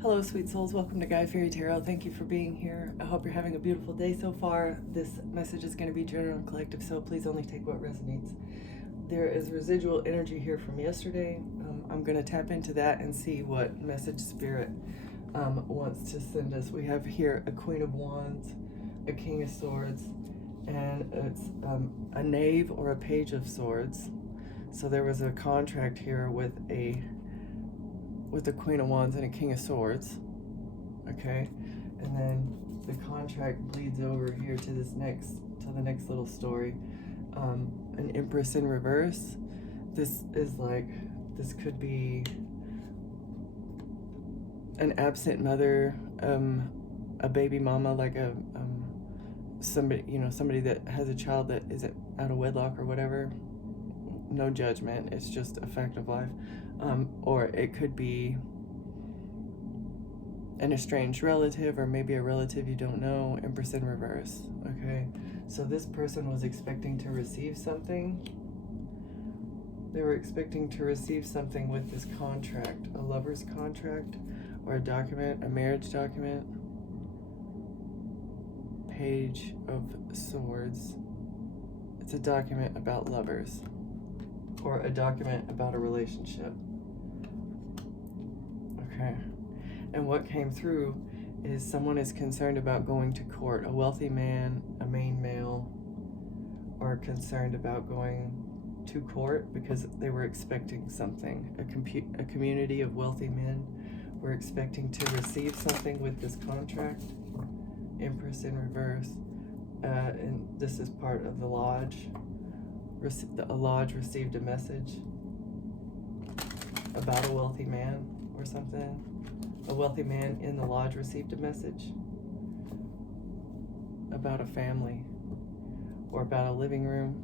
Hello, sweet souls. Welcome to Guy Fairy Tarot. Thank you for being here. I hope you're having a beautiful day so far. This message is going to be general and collective, so please only take what resonates. There is residual energy here from yesterday. I'm going to tap into that and see what message Spirit wants to send us. We have here a Queen of Wands, a King of Swords, and it's a Knave or a Page of Swords. So there was a contract here with a Queen of Wands and a King of Swords, okay, and then the contract bleeds over here to the next little story. An Empress in reverse. This could be an absent mother, a baby mama, like somebody that has a child that isn't out of wedlock or whatever. No judgment, it's just a fact of life. Or it could be an estranged relative, or maybe a relative you don't know. Empress in reverse. Okay, so this person was expecting to receive something. They were expecting to receive something with this contract, a lover's contract, or a document, a marriage document. Page of Swords. It's a document about lovers, or a document about a relationship. Okay. And what came through is someone is concerned about going to court. A wealthy man, a main male, are concerned about going to court because they were expecting something. A community of wealthy men were expecting to receive something with this contract. Empress in reverse. And this is part of the lodge. A lodge received a message about a wealthy man or something. A wealthy man in the lodge received a message about a family, or about a living room,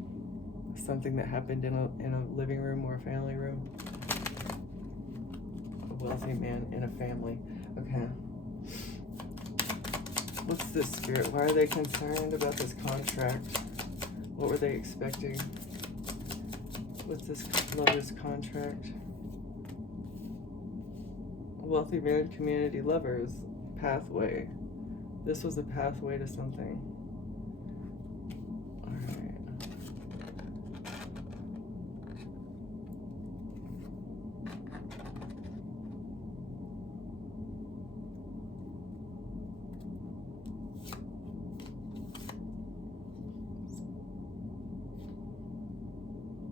something that happened in a living room or a family room. A wealthy man in a family. Okay. What's this, Spirit? Why are they concerned about this contract? What were they expecting? What's this lover's contract? Wealthy man, community, lovers, pathway. This was a pathway to something. All right.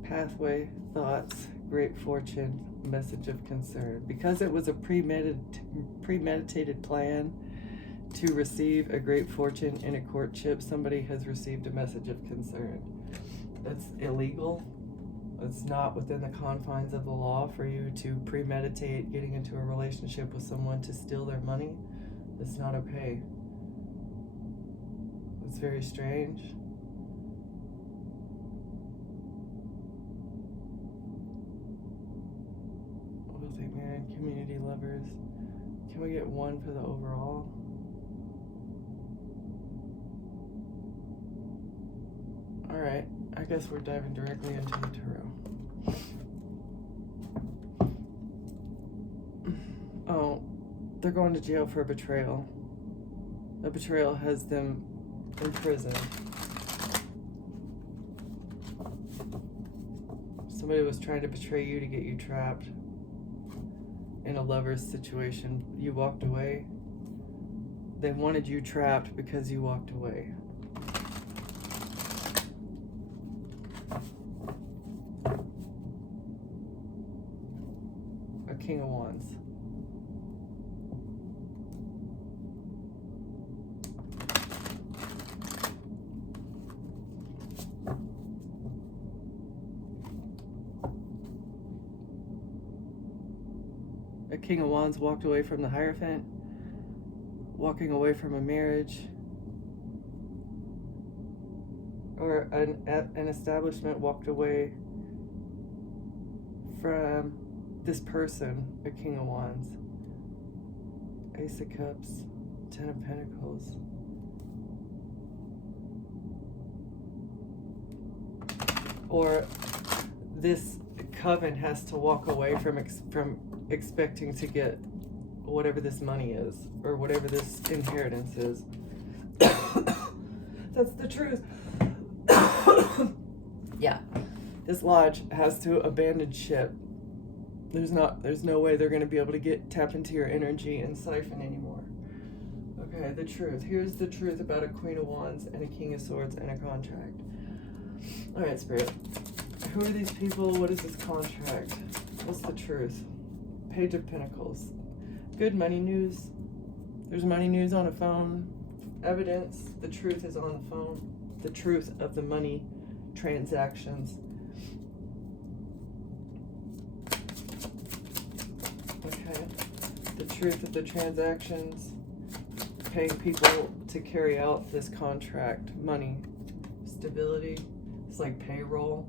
Pathway, thoughts, great fortune, message of concern. Because it was a premeditated plan to receive a great fortune in a courtship, somebody has received a message of concern. That's illegal. It's not within the confines of the law for you to premeditate getting into a relationship with someone to steal their money. It's not okay. It's very strange. Community, lovers. Can we get one for the overall? Alright, I guess we're diving directly into the tarot. Oh, they're going to jail for a betrayal. A betrayal has them in prison. Somebody was trying to betray you to get you trapped in a lover's situation. You walked away. They wanted you trapped because you walked away. A King of Wands. A King of Wands walked away from the Hierophant, walking away from a marriage, or an establishment walked away from this person. A King of Wands. Ace of Cups, Ten of Pentacles. Or this coven has to walk away from expecting to get whatever this money is, or whatever this inheritance is. That's the truth. Yeah, this lodge has to abandon ship. There's no way they're going to be able to tap into your energy and siphon anymore. Okay, the truth. Here's the truth about a Queen of Wands and a King of Swords and a contract. All right, Spirit. Who are these people? What is this contract? What's the truth? Page of Pentacles. Good money news. There's money news on a phone. Evidence. The truth is on the phone. The truth of the money transactions. Okay. The truth of the transactions. Paying people to carry out this contract. Money. Stability. It's like payroll.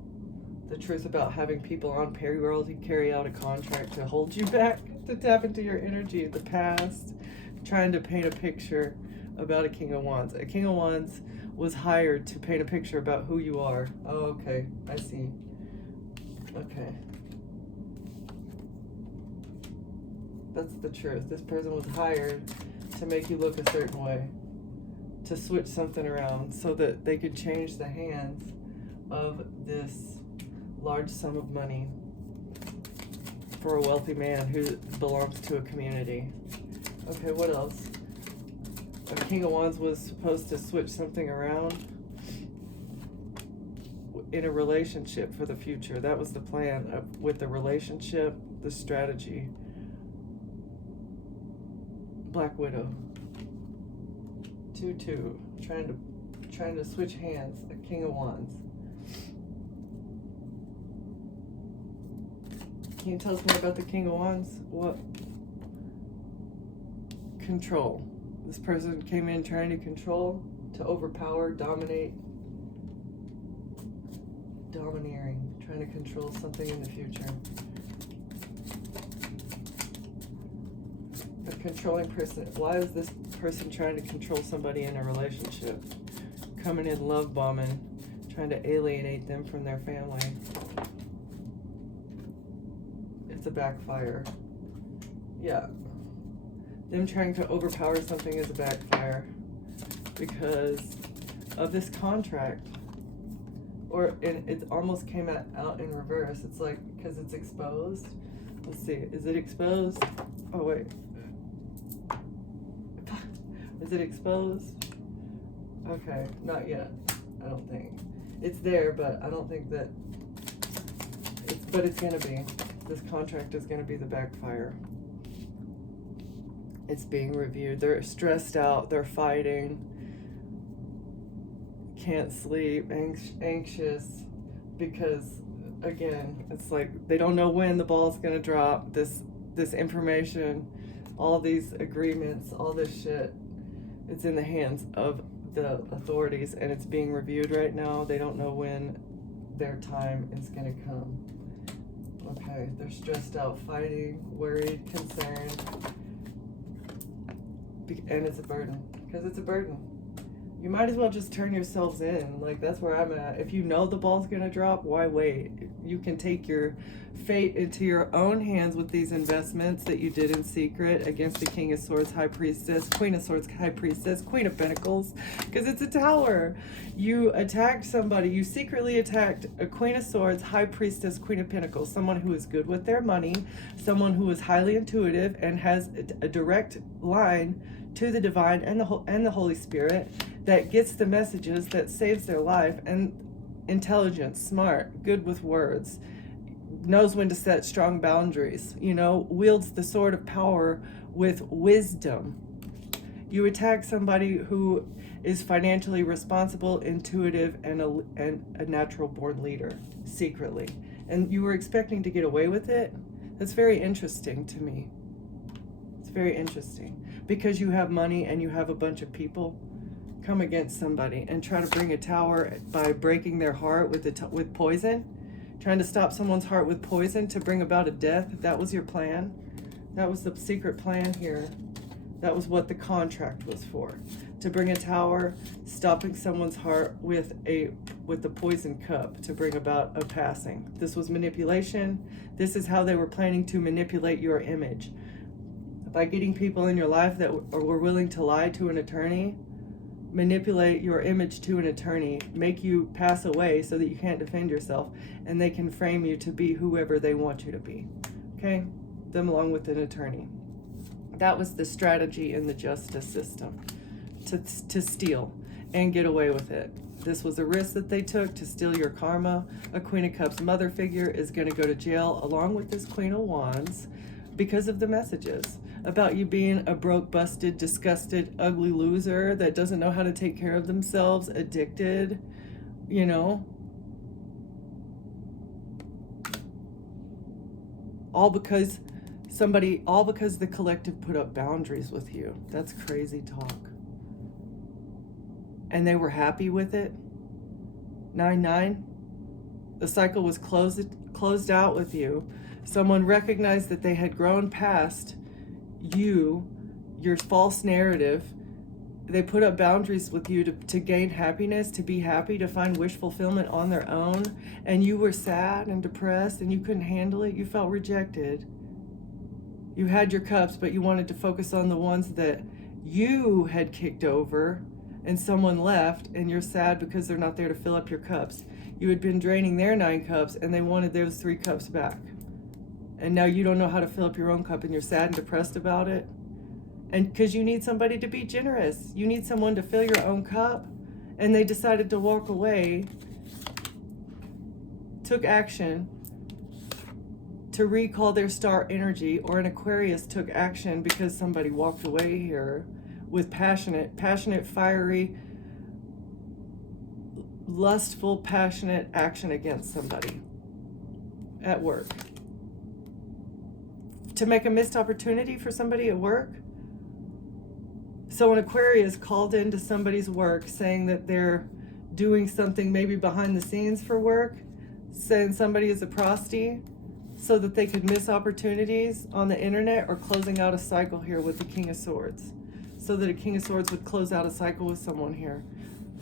The truth about having people on payroll to carry out a contract to hold you back, to tap into your energy of the past. Trying to paint a picture about a King of Wands. A King of Wands was hired to paint a picture about who you are. Oh, okay. I see. Okay. That's the truth. This person was hired to make you look a certain way, to switch something around so that they could change the hands of this large sum of money for a wealthy man who belongs to a community. Okay, what else? A King of Wands was supposed to switch something around in a relationship for the future. That was the plan with the relationship, the strategy. Black Widow. 2-2. Trying to switch hands. A King of Wands. Can you tell us more about the King of Wands? What? Control. This person came in trying to control, to overpower, dominate. Domineering. Trying to control something in the future. A controlling person. Why is this person trying to control somebody in a relationship? Coming in love bombing, trying to alienate them from their family. It's a backfire. Yeah. Them trying to overpower something is a backfire because of this contract. Or it almost came out in reverse. It's like, because it's exposed. Let's see. Is it exposed? Oh, wait. Is it exposed? Okay, not yet. I don't think. It's there, but I don't think that it's gonna be. This contract is gonna be the backfire. It's being reviewed. They're stressed out, they're fighting, can't sleep, anxious, because again, it's like they don't know when the ball's gonna drop. This information, all these agreements, all this shit, it's in the hands of the authorities and it's being reviewed right now. They don't know when their time is going to come. Okay, they're stressed out, fighting, worried, concerned. And it's a burden. Because it's a burden. You might as well just turn yourselves in. Like, that's where I'm at. If you know the ball's going to drop, why wait? You can take your fate into your own hands with these investments that you did in secret against the King of Swords, High Priestess, Queen of Swords, High Priestess, Queen of Pentacles, because it's a tower. You attacked somebody. You secretly attacked a Queen of Swords, High Priestess, Queen of Pentacles, someone who is good with their money, someone who is highly intuitive and has a direct line to the divine and the Holy Spirit that gets the messages, that saves their life, and intelligent, smart, good with words, knows when to set strong boundaries, wields the sword of power with wisdom. You attack somebody who is financially responsible, intuitive, and a natural born leader, secretly. And you were expecting to get away with it? That's very interesting to me. It's very interesting. Because you have money and you have a bunch of people come against somebody and try to bring a tower by breaking their heart with poison, trying to stop someone's heart with poison to bring about a death. That was your plan. That was the secret plan here. That was what the contract was for, to bring a tower, stopping someone's heart with the poison cup to bring about a passing. This was manipulation. This is how they were planning to manipulate your image. by getting people in your life that were willing to lie to an attorney, manipulate your image to an attorney, make you pass away so that you can't defend yourself, and they can frame you to be whoever they want you to be. Okay? Them along with an attorney. That was the strategy in the justice system, to steal and get away with it. This was a risk that they took to steal your karma. A Queen of Cups mother figure is going to go to jail along with this Queen of Wands because of the messages about you being a broke, busted, disgusted, ugly loser that doesn't know how to take care of themselves, addicted, you know. All because the collective put up boundaries with you. That's crazy talk. And they were happy with it. 9-9. The cycle was closed out with you. Someone recognized that they had grown past you, your false narrative. They put up boundaries with you to gain happiness, to be happy, to find wish fulfillment on their own. And you were sad and depressed and you couldn't handle it. You felt rejected. You had your cups, but you wanted to focus on the ones that you had kicked over, and someone left, and you're sad because they're not there to fill up your cups. You had been draining their 9 cups, and they wanted those 3 cups back. And now you don't know how to fill up your own cup, and you're sad and depressed about it. And because you need somebody to be generous. You need someone to fill your own cup, and they decided to walk away, took action to recall their star energy, or an Aquarius took action because somebody walked away here with passionate, fiery, lustful, passionate action against somebody at work. To make a missed opportunity for somebody at work. So an Aquarius called into somebody's work saying that they're doing something maybe behind the scenes for work, saying somebody is a prostitute, so that they could miss opportunities on the internet, or closing out a cycle here with the King of Swords. So that a King of Swords would close out a cycle with someone here.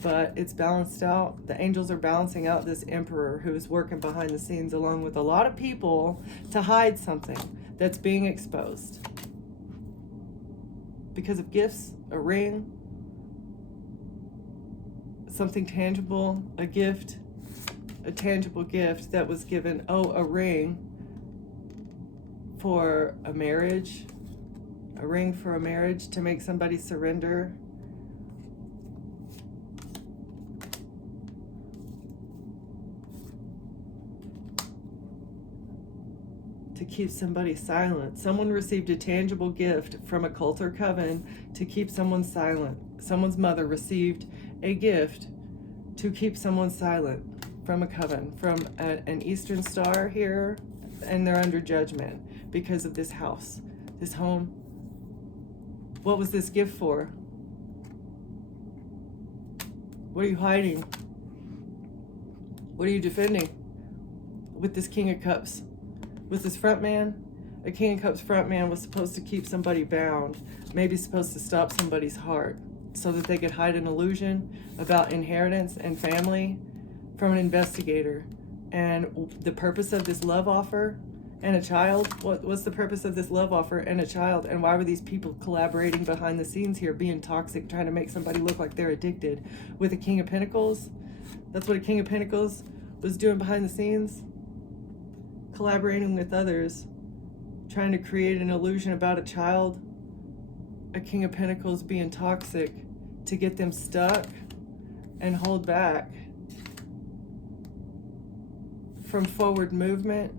But it's balanced out. The angels are balancing out this Emperor who is working behind the scenes along with a lot of people to hide something that's being exposed. Because of gifts, a ring, something tangible, a gift, a tangible gift that was given, a ring for a marriage, to make somebody surrender. To keep somebody silent. Someone received a tangible gift from a cult or coven to keep someone silent. Someone's mother received a gift to keep someone silent from a coven, from an Eastern star here, and they're under judgment because of this house, this home. What was this gift for? What are you hiding? What are you defending with this King of Cups? With this front man? A King of Cups front man was supposed to keep somebody bound, maybe supposed to stop somebody's heart so that they could hide an illusion about inheritance and family from an investigator. And the purpose of this love offer and a child, what's the purpose of this love offer and a child? And why were these people collaborating behind the scenes here, being toxic, trying to make somebody look like they're addicted with a King of Pentacles? That's what a King of Pentacles was doing behind the scenes. Collaborating with others, trying to create an illusion about a child. A King of Pentacles being toxic to get them stuck and hold back from forward movement,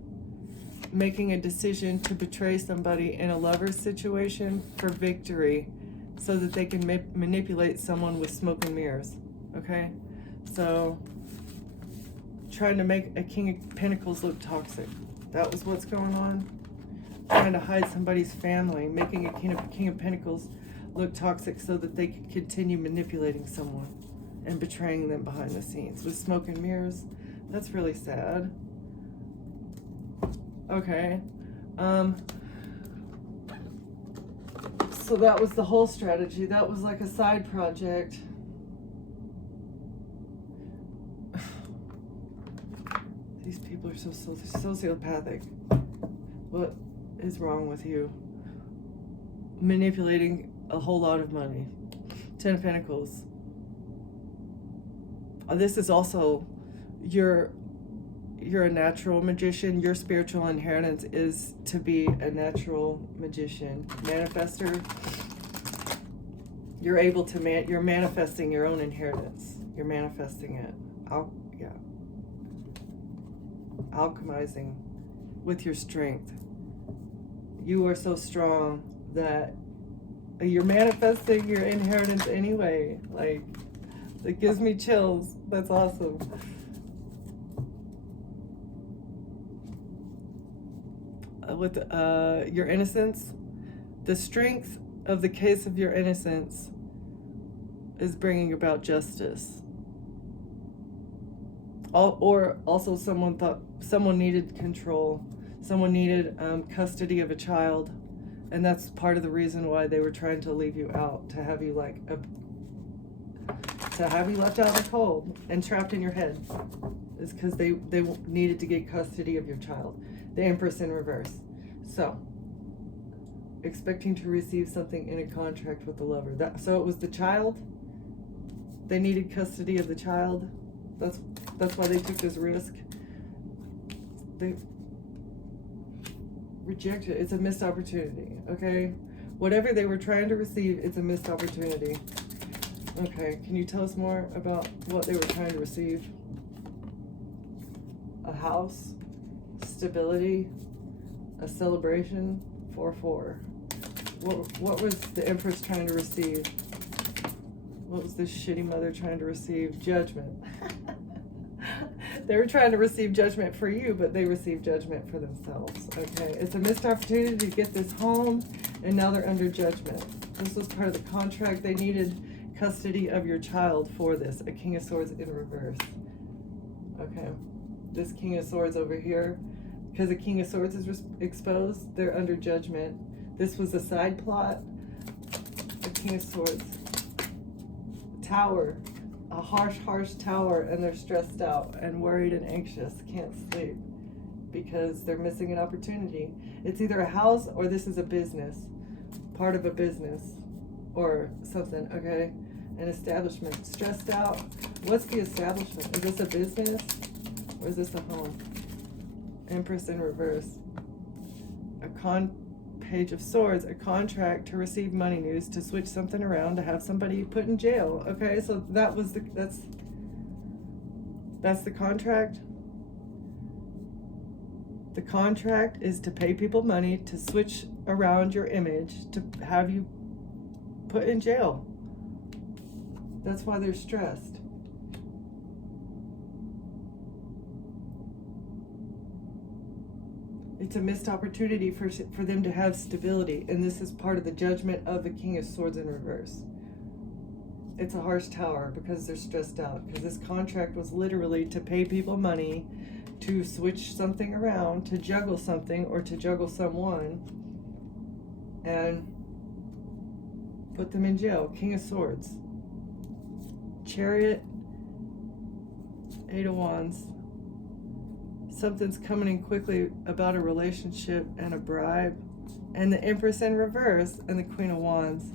making a decision to betray somebody in a lover's situation for victory so that they can manipulate someone with smoke and mirrors. Okay? So, trying to make a King of Pentacles look toxic. That was what's going on. Trying to hide somebody's family, making a King of Pentacles look toxic so that they could continue manipulating someone and betraying them behind the scenes with smoke and mirrors. That's really sad. Okay. So that was the whole strategy. That was like a side project. These people are so sociopathic. What is wrong with you? manipulating a whole lot of money. 10 of Pentacles. This is also you're a natural magician. Your spiritual inheritance is to be a natural magician. Manifester. You're able to you're manifesting your own inheritance. You're manifesting it. Alchemizing with your strength. You are so strong that you're manifesting your inheritance anyway. Like, it gives me chills. That's awesome. With your innocence, the strength of the case of your innocence is bringing about justice. Or also someone needed control. Someone needed custody of a child. And that's part of the reason why they were trying to leave you out, to have you left out in the cold and trapped in your head. Is because they needed to get custody of your child. The Empress in reverse. So, expecting to receive something in a contract with the lover. So it was the child. They needed custody of the child. That's why they took this risk. They rejected it. It's a missed opportunity, okay? Whatever they were trying to receive, it's a missed opportunity. Okay, can you tell us more about what they were trying to receive? A house, stability, a celebration, 4-4. What was the Empress trying to receive? What was this shitty mother trying to receive? Judgment. They were trying to receive judgment for you, but they received judgment for themselves. Okay, it's a missed opportunity to get this home, and now they're under judgment. This was part of the contract. They needed custody of your child for this. A King of Swords in reverse. Okay, this King of Swords over here, because the King of Swords is exposed, they're under judgment. This was a side plot. A King of Swords. Tower. A harsh tower, and they're stressed out and worried and anxious, can't sleep because they're missing an opportunity. It's either a house or this is a business, part of a business or something, okay? An establishment. Stressed out. What's the establishment? Is this a business or is this a home? Empress in reverse. Page of Swords, a contract to receive money news, to switch something around, to have somebody put in jail. Okay, so that's the contract. The contract is to pay people money to switch around your image, to have you put in jail. That's why they're stressed. It's a missed opportunity for them to have stability, and this is part of the judgment of the King of Swords in reverse. It's a harsh tower because they're stressed out, because this contract was literally to pay people money to switch something around, to juggle something or to juggle someone and put them in jail. King of Swords. Chariot. 8 of Wands. Something's coming in quickly about a relationship and a bribe. And the Empress in reverse and the Queen of Wands.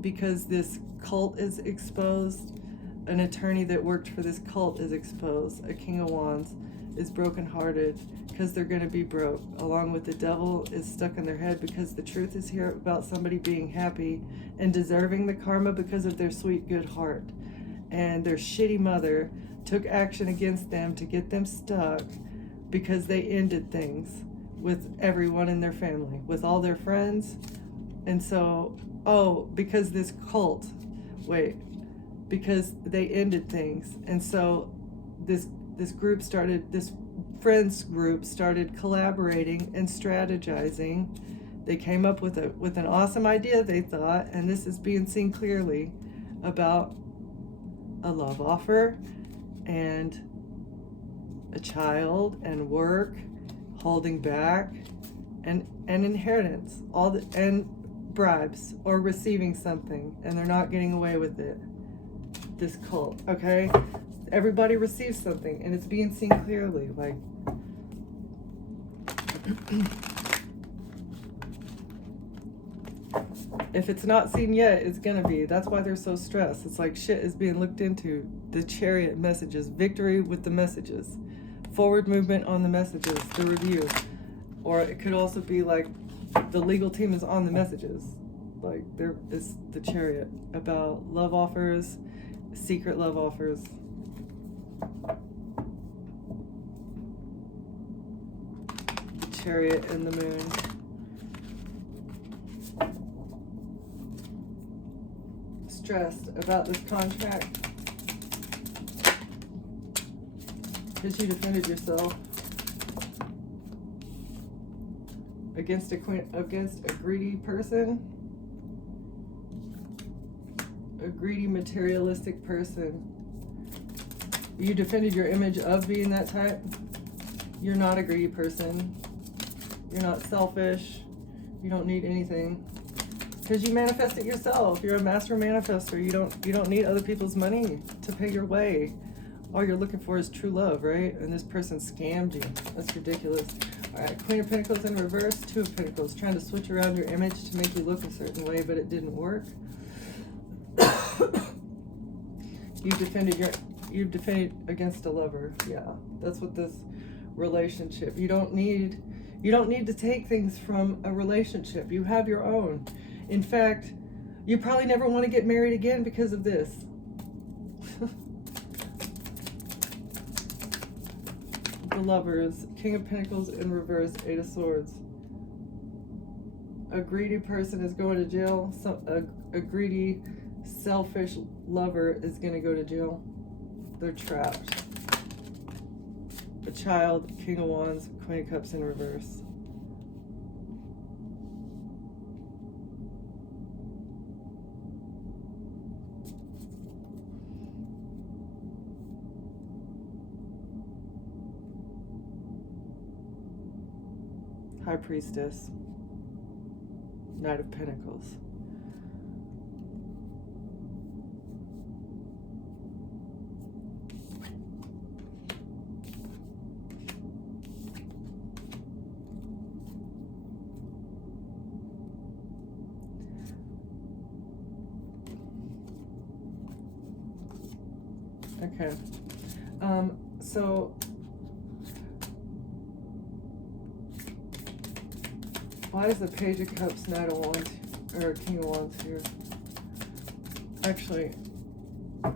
Because this cult is exposed. An attorney that worked for this cult is exposed. A King of Wands is brokenhearted because they're going to be broke. Along with the devil is stuck in their head because the truth is here about somebody being happy and deserving the karma because of their sweet, good heart. And their shitty mother took action against them to get them stuck because they ended things with everyone in their family, with all their friends. And so, because this cult, because they ended things. And so this friends group started collaborating and strategizing. They came up with an awesome idea, they thought, and this is being seen clearly, about a love offer and a child and work, holding back, and inheritance, and bribes or receiving something, and they're not getting away with it. This cult, okay? Everybody receives something, and it's being seen clearly, like If it's not seen yet, it's gonna be. That's why they're so stressed. It's like shit is being looked into. The Chariot messages, victory with the messages, forward movement on the messages, the review. Or it could also be like the legal team is on the messages. Like there is the Chariot about love offers, secret love offers. The Chariot and the Moon. Stressed about this contract because you defended yourself against a greedy person, a greedy materialistic person. You defended your image of being that type. You're not a greedy person. You're not selfish. You don't need anything. Because you manifest it yourself. You're a master manifester. You don't need other people's money to pay your way. All you're looking for is true love, right? And this person scammed you. That's ridiculous. All right, Queen of Pentacles in reverse, Two of Pentacles, trying to switch around your image to make you look a certain way, but it didn't work. You've defended against a lover. Yeah, that's what this relationship. You don't need to take things from a relationship. You have your own. In fact, you probably never want to get married again because of this. The Lovers, King of Pentacles in reverse, Eight of Swords. A greedy person is going to jail. A greedy, selfish lover is going to go to jail. They're trapped. A Child, King of Wands, Queen of Cups in reverse. High Priestess, Knight of Pentacles. Okay, so why is the Page of Cups, Knight of Wands, or King of Wands here? Actually, no,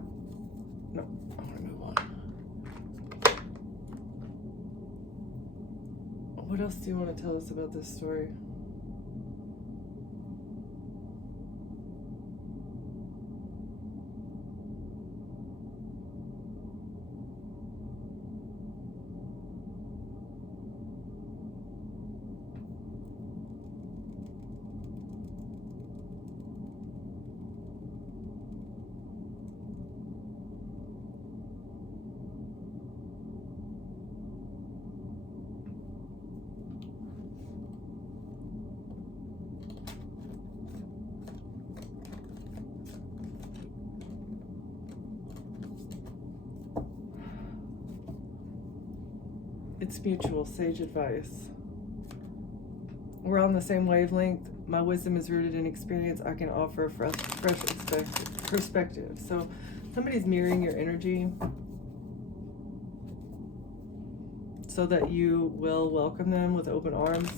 I want to move on. What else do you want to tell us about this story? It's mutual, sage advice. We're on the same wavelength. My wisdom is rooted in experience. I can offer a fresh perspective. So somebody's mirroring your energy so that you will welcome them with open arms.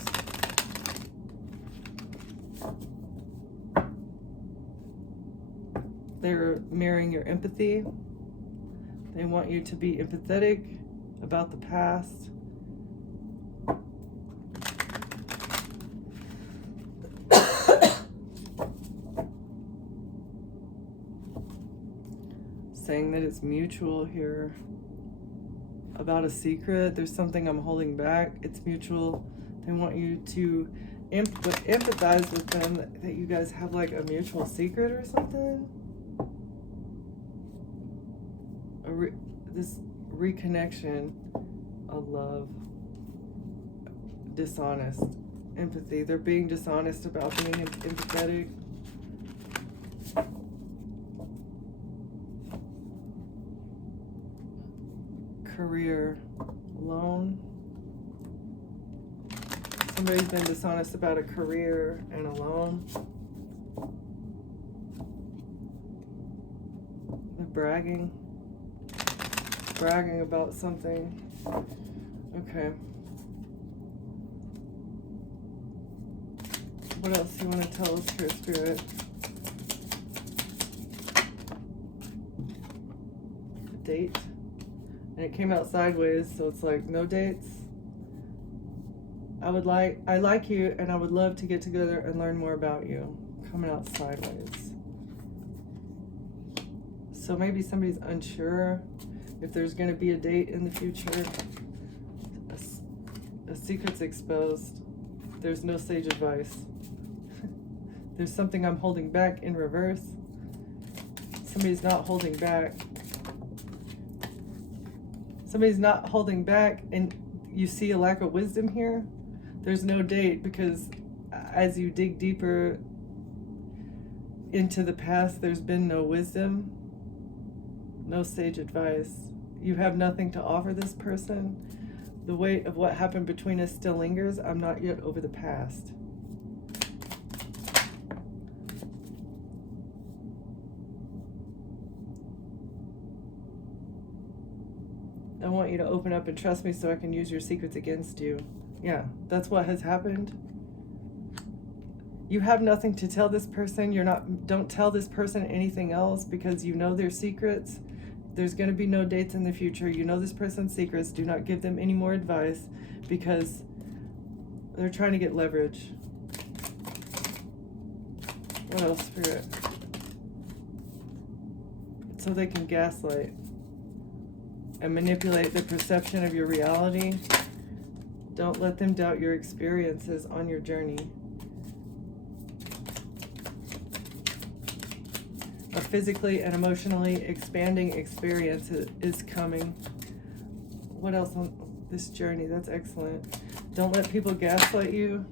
They're mirroring your empathy. They want you to be empathetic about the past. Saying that it's mutual here. About a secret, there's something I'm holding back. It's mutual. They want you to empathize with them, that you guys have like a mutual secret or something. This reconnection of love, dishonest, empathy. They're being dishonest about being empathetic. Career, alone. Somebody's been dishonest about a career and alone. bragging about something. Okay. What else do you want to tell us here, Spirit? A date. And it came out sideways, so it's like no dates. I like you, and I would love to get together and learn more about you. Coming out sideways. So maybe somebody's unsure if there's going to be a date in the future. A secret's exposed. There's no sage advice. There's something I'm holding back in reverse. Somebody's not holding back. Somebody's not holding back, and you see a lack of wisdom here. There's no date because as you dig deeper into the past, there's been no wisdom, no sage advice. You have nothing to offer this person. The weight of what happened between us still lingers. I'm not yet over the past. I want you to open up and trust me so I can use your secrets against you. Yeah, that's what has happened. You have nothing to tell this person. Don't tell this person anything else because you know their secrets. There's going to be no dates in the future. You know this person's secrets. Do not give them any more advice because they're trying to get leverage. What else, Spirit? So they can gaslight and manipulate the perception of your reality. Don't let them doubt your experiences on your journey. A physically and emotionally expanding experience is coming. What else on this journey? That's excellent. Don't let people gaslight you.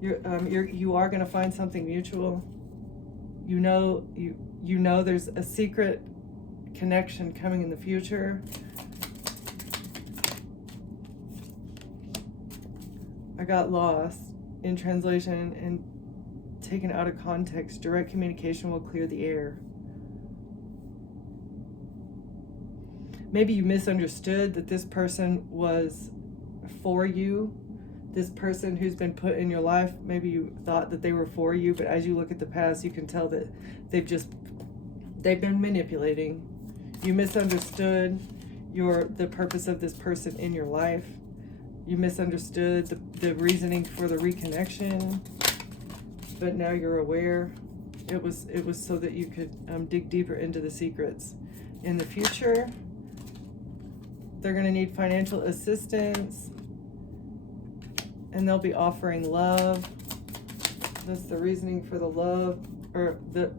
You are going to find something mutual. You know there's a secret connection coming in the future. I got lost in translation and taken out of context. Direct communication will clear the air. Maybe you misunderstood that this person was for you. This person who's been put in your life, maybe you thought that they were for you, but as you look at the past, you can tell that they've been manipulating. You misunderstood the purpose of this person in your life. You misunderstood the reasoning for the reconnection, but now you're aware. It was so that you could dig deeper into the secrets. In the future, they're going to need financial assistance, and they'll be offering love. That's the reasoning for the love, or the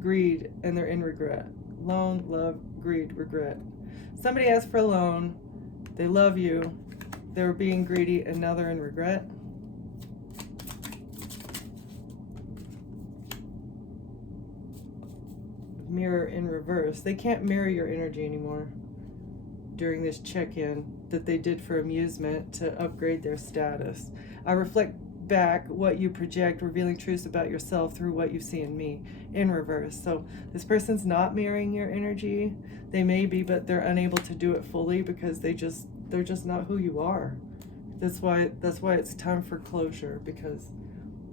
greed, and they're in regret. Loan, love, greed, regret. Somebody asked for a loan. They love you. They were being greedy, and now they're in regret. Mirror in reverse. They can't mirror your energy anymore during this check-in that they did for amusement to upgrade their status. I reflect back what you project, revealing truths about yourself through what you see in me, in reverse. So this person's not mirroring your energy. They may be, but they're unable to do it fully because they're just not who you are. That's why it's time for closure, because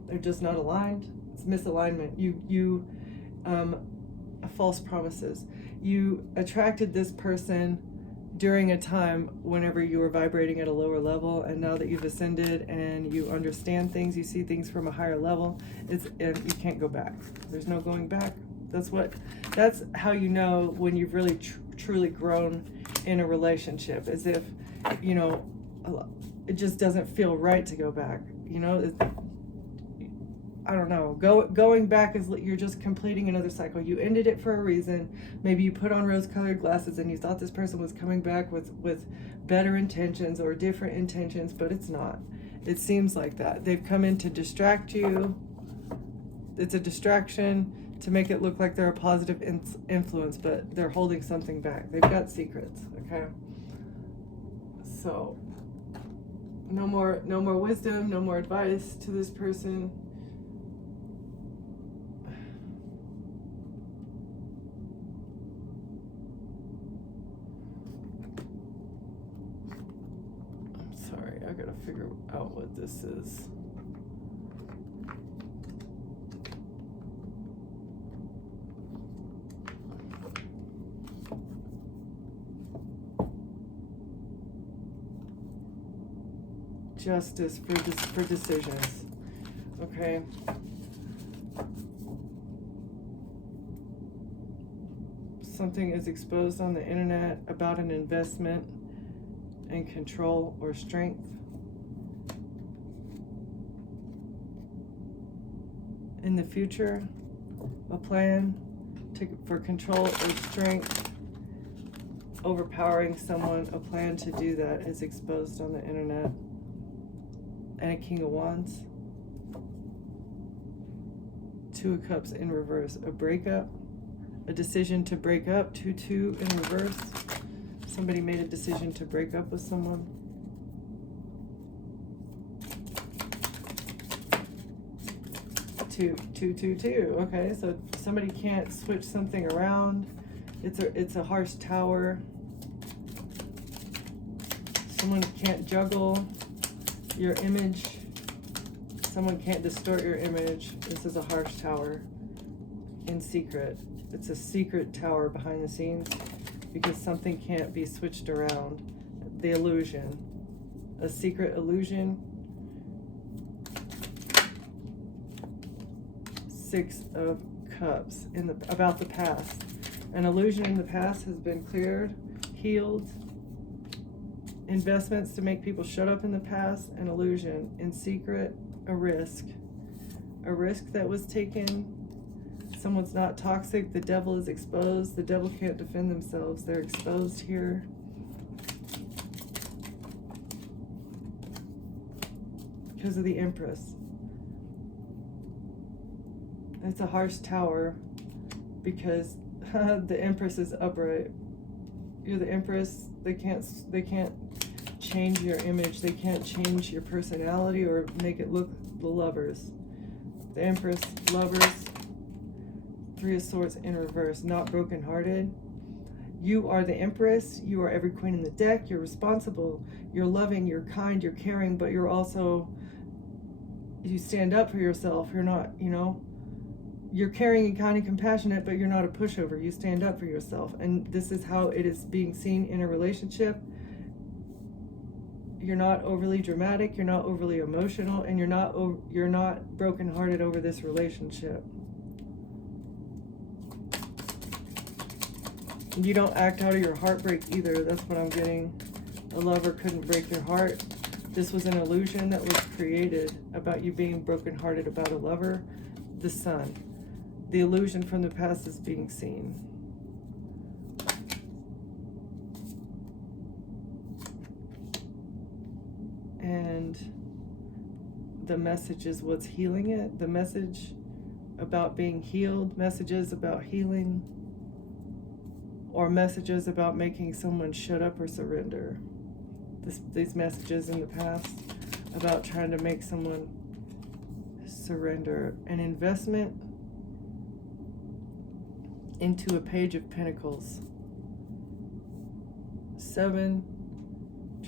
they're just not aligned. It's misalignment. You false promises. You attracted this person during a time whenever you were vibrating at a lower level, and now that you've ascended and you understand things, you see things from a higher level, and you can't go back. There's no going back. That's how you know when you've really truly grown in a relationship, as if, it just doesn't feel right to go back. I don't know. Going back is you're just completing another cycle. You ended it for a reason. Maybe you put on rose-colored glasses and you thought this person was coming back with better intentions or different intentions, but it's not. It seems like that. They've come in to distract you. It's a distraction to make it look like they're a positive influence, but they're holding something back. They've got secrets, okay? So, no more wisdom, no more advice to this person. to figure out what this is. Justice for decisions. Okay. Something is exposed on the internet about an investment and control or strength. In the future, a plan for control or strength, overpowering someone, a plan to do that is exposed on the internet. And a King of Wands. Two of Cups in reverse. A breakup. A decision to break up. 2-2 in reverse. Somebody made a decision to break up with someone. Two. Okay, so somebody can't switch something around. It's a harsh tower. Someone can't juggle your image. Someone can't distort your image. This is a harsh tower in secret. It's a secret tower behind the scenes because something can't be switched around. The illusion. A secret illusion. 6 of Cups about the past. An illusion in the past has been cleared, healed. Investments to make people shut up in the past, an illusion. In secret, a risk that was taken. Someone's not toxic. The devil is exposed. The devil can't defend themselves. They're exposed here. Because of the Empress. It's a harsh tower because the Empress is upright. You're the Empress. They can't change your image. They can't change your personality or make it look the Lovers. The Empress, Lovers, 3 of Swords in reverse, not brokenhearted. You are the Empress. You are every queen in the deck. You're responsible. You're loving. You're kind. You're caring. But you're also, you stand up for yourself. You're not, you're caring and kind and compassionate, but you're not a pushover. You stand up for yourself. And this is how it is being seen in a relationship. You're not overly dramatic, you're not overly emotional, and you're not brokenhearted over this relationship. You don't act out of your heartbreak either. That's what I'm getting. A lover couldn't break your heart. This was an illusion that was created about you being brokenhearted about a lover. The Sun. The illusion from the past is being seen. And the message is what's healing it. The message about being healed, messages about healing, or messages about making someone shut up or surrender. These messages in the past about trying to make someone surrender. An investment into a Page of Pentacles. 7,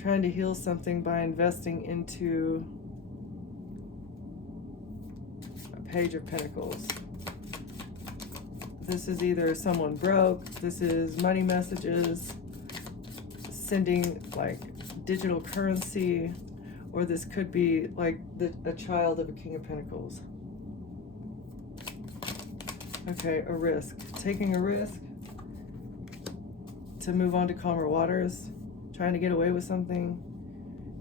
trying to heal something by investing into a Page of Pentacles. This is either someone broke, this is money messages, sending like digital currency, or this could be like a child of a King of Pentacles. Okay, a risk. Taking a risk to move on to calmer waters, trying to get away with something,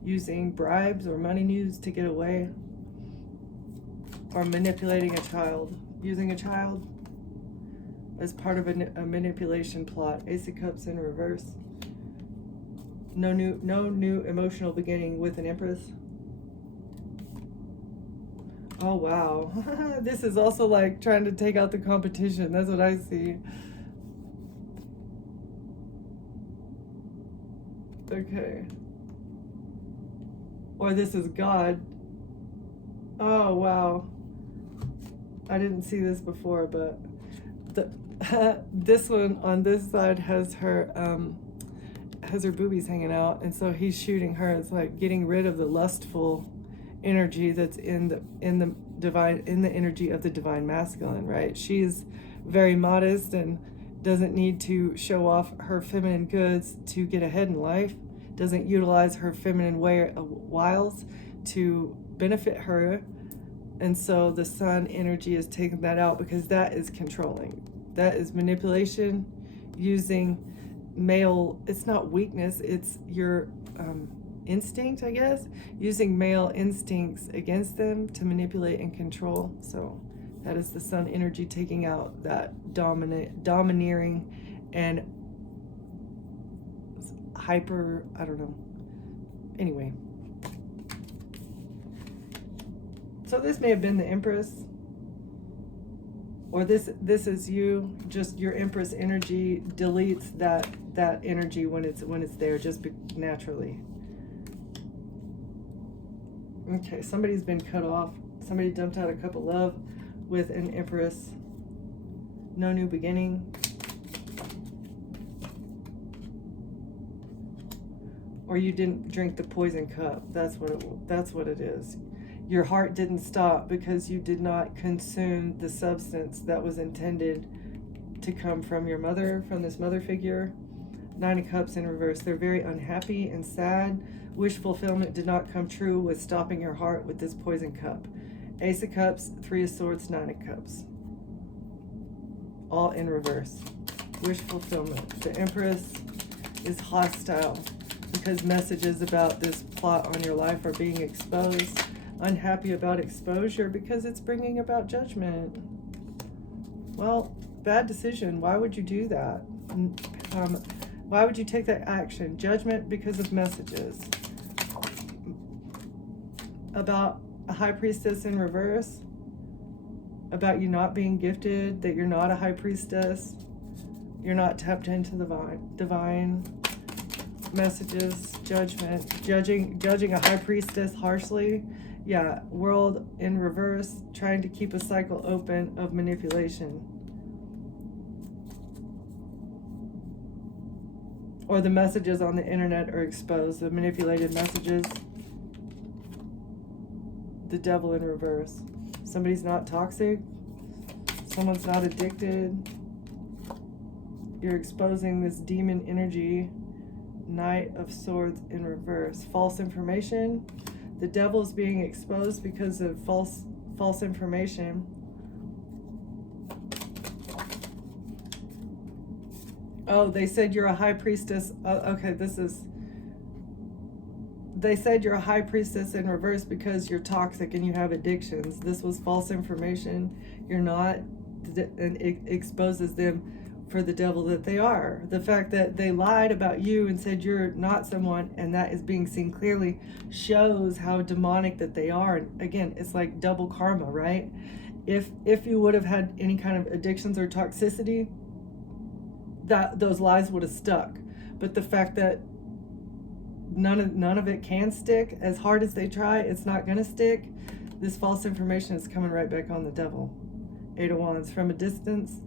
using bribes or money news to get away, or manipulating a child, using a child as part of a manipulation plot. Ace of Cups in reverse. No new emotional beginning with an Empress. Oh wow. This is also like trying to take out the competition. That's what I see. Okay. Or this is God. Oh wow. I didn't see this before, but this one on this side has her has her boobies hanging out, and so he's shooting her. It's like getting rid of the lustful energy that's in the energy of the divine masculine, right? She's very modest and doesn't need to show off her feminine goods to get ahead in life, doesn't utilize her feminine wiles to benefit her. And so the sun energy is taking that out, because that is controlling. That is manipulation, using male. It's not weakness, it's your instinct, I guess, using male instincts against them to manipulate and control. So that is the sun energy taking out that domineering and hyper, I don't know. Anyway. So this may have been the Empress, or this is you. Just your Empress energy deletes that energy when it's there, just naturally. Okay, somebody's been cut off. Somebody dumped out a cup of love with an Empress. No new beginning. Or you didn't drink the poison cup. That's what it is. Your heart didn't stop because you did not consume the substance that was intended to come from your mother, from this mother figure. 9 of Cups in reverse. They're very unhappy and sad. Wish fulfillment did not come true with stopping your heart with this poison cup. Ace of Cups, 3 of Swords, 9 of Cups. All in reverse. Wish fulfillment. The Empress is hostile because messages about this plot on your life are being exposed. Unhappy about exposure because it's bringing about judgment. Well, bad decision. Why would you do that? Why would you take that action? Judgment because of messages. About a High Priestess in reverse. About you not being gifted, that you're not a High Priestess. You're not tapped into the divine messages. Judgment. Judging a High Priestess harshly. Yeah, World in reverse, trying to keep a cycle open of manipulation. Or the messages on the internet are exposed, the manipulated messages. The Devil in reverse. Somebody's not toxic. Someone's not addicted. You're exposing this demon energy. Knight of Swords in reverse. False information. The devil's being exposed because of false information. Oh, they said you're a High Priestess. Okay, they said you're a High Priestess in reverse because you're toxic and you have addictions. This was false information. You're not, and it exposes them for the devil that they are. The fact that they lied about you and said you're not someone, and that is being seen clearly, shows how demonic that they are. And again, it's like double karma, right? If you would have had any kind of addictions or toxicity, that those lies would have stuck. But the fact that none of it can stick, as hard as they try, it's not gonna stick. This false information is coming right back on the devil. 8 of Wands. From a distance,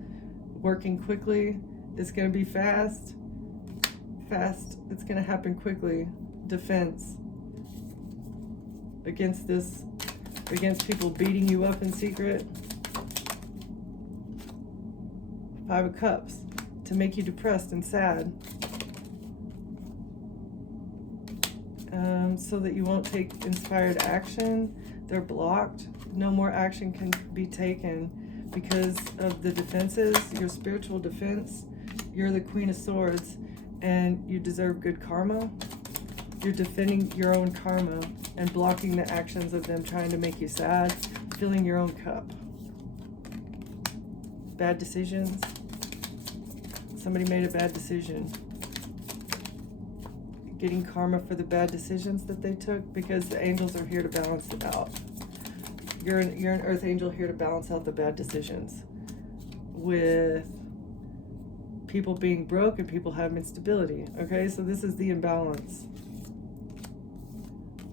working quickly. It's going to be fast. It's going to happen quickly. Defense against people beating you up in secret. 5 of Cups, to make you depressed and sad, so that you won't take inspired action. They're blocked. No more action can be taken because of the defenses, your spiritual defense. You're the Queen of Swords, and you deserve good karma. You're defending your own karma and blocking the actions of them trying to make you sad, filling your own cup. Bad decisions. Somebody made a bad decision. Getting karma for the bad decisions that they took, because the angels are here to balance it out. You're an earth angel here to balance out the bad decisions, with people being broke and people having instability. Okay, so this is the imbalance.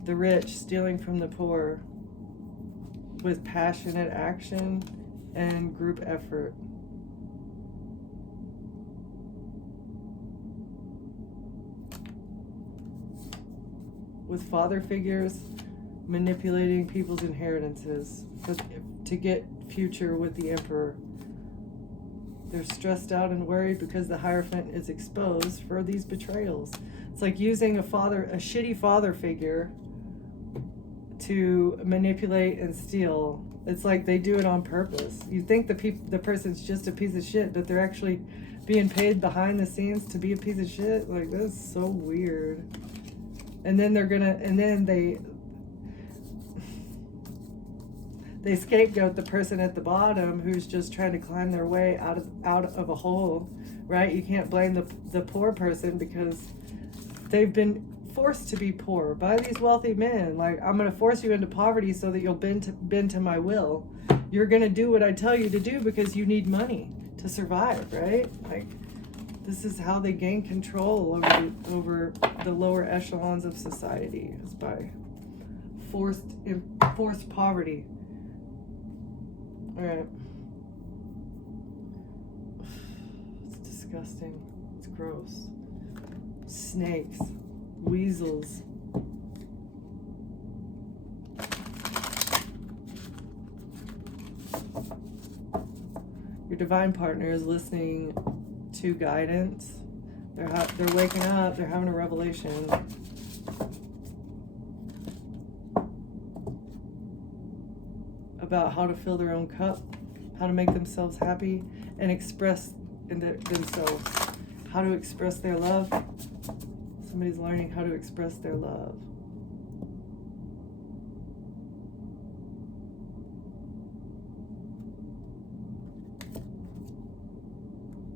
The rich stealing from the poor with passionate action and group effort. with father figures, manipulating people's inheritances to get future with the Emperor. They're stressed out and worried because the Hierophant is exposed for these betrayals. It's like using a shitty father figure to manipulate and steal. It's like they do it on purpose. You think the person's just a piece of shit, but they're actually being paid behind the scenes to be a piece of shit. Like, that's so weird. And then they scapegoat the person at the bottom who's just trying to climb their way out of a hole, right? You can't blame the poor person because they've been forced to be poor by these wealthy men. Like, I'm going to force you into poverty so that you'll bend to my will. You're going to do what I tell you to do because you need money to survive, right? Like, this is how they gain control over the lower echelons of society, is by forced poverty. All right. It's disgusting. It's gross. Snakes. Weasels. Your divine partner is listening to guidance. They're waking up. They're having a revelation. About how to fill their own cup, how to make themselves happy, and express themselves. How to express their love. Somebody's learning how to express their love.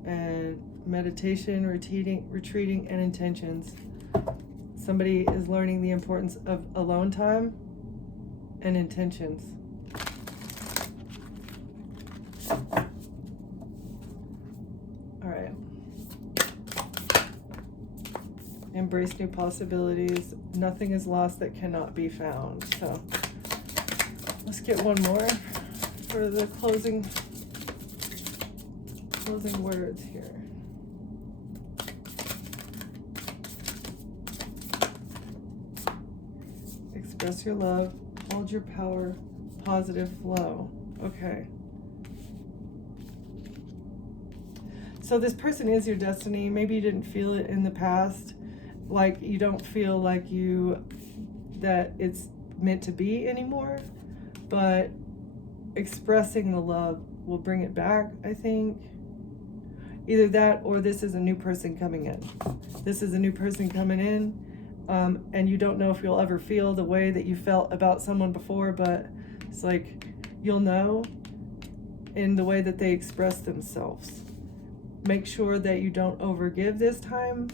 And meditation, retreating, and intentions. Somebody is learning the importance of alone time and intentions. All right. Embrace new possibilities. Nothing is lost that cannot be found. So let's get one more for the closing words here. Express your love. Hold your power. Positive flow. Okay. So this person is your destiny. Maybe you didn't feel it in the past. Like you don't feel like that it's meant to be anymore. But expressing the love will bring it back, I think. Either that or this is a new person coming in. This is a new person coming in. And you don't know if you'll ever feel the way that you felt about someone before, but it's like you'll know in the way that they express themselves. Make sure that you don't overgive this time.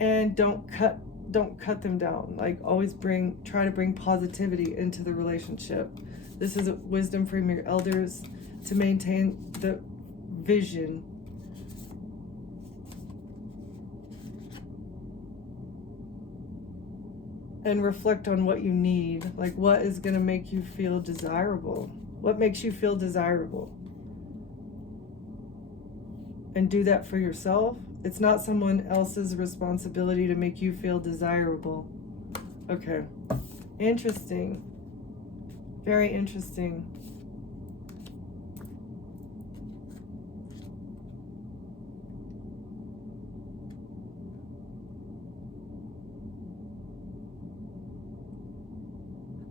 And don't cut them down. Like, always try to bring positivity into the relationship. This is a wisdom from your elders to maintain the vision. And reflect on what you need. Like, what is going to make you feel desirable? What makes you feel desirable? And do that for yourself. It's not someone else's responsibility to make you feel desirable. Okay. Interesting. Very interesting.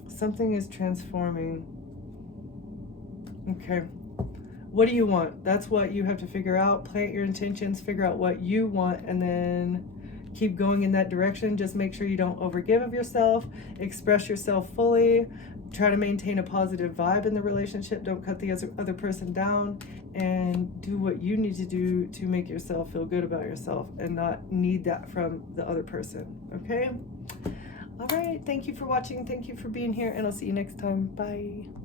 Something is transforming. Okay. What do you want? That's what you have to figure out. Plant your intentions, figure out what you want, and then keep going in that direction. Just make sure you don't overgive of yourself. Express yourself fully. Try to maintain a positive vibe in the relationship. Don't cut the other person down. And do what you need to do to make yourself feel good about yourself and not need that from the other person. Okay? All right. Thank you for watching. Thank you for being here. And I'll see you next time. Bye.